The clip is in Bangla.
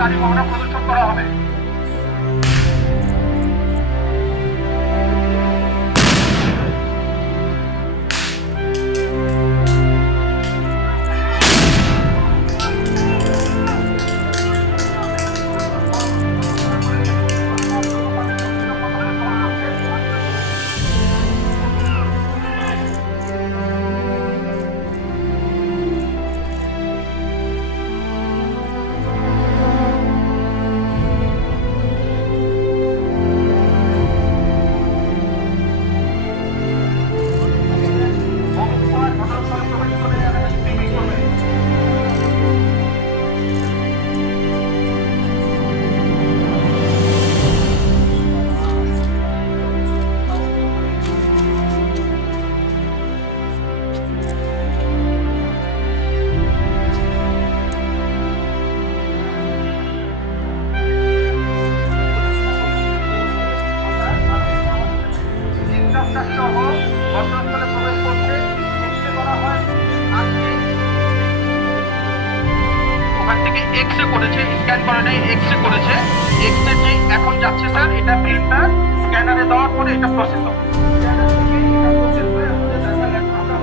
গাড়ি মহড়া প্রদর্শন করা হবে। ঘটনাস্থলে প্রবেশ করতে চেষ্টা করা হয়। আজকে ওখান থেকে এক্সরে করেছে, স্ক্যান করে নাই, এক্সরে করেছে। এক্সরে যে এখন যাচ্ছে স্যার, এটা ফিল্মটা স্ক্যানারে দেওয়ার পরে এটা প্রসেস হবে। স্ক্যানার থেকে এটা প্রসেস হয়ে আমাদের দেখা ল্যাপটপটা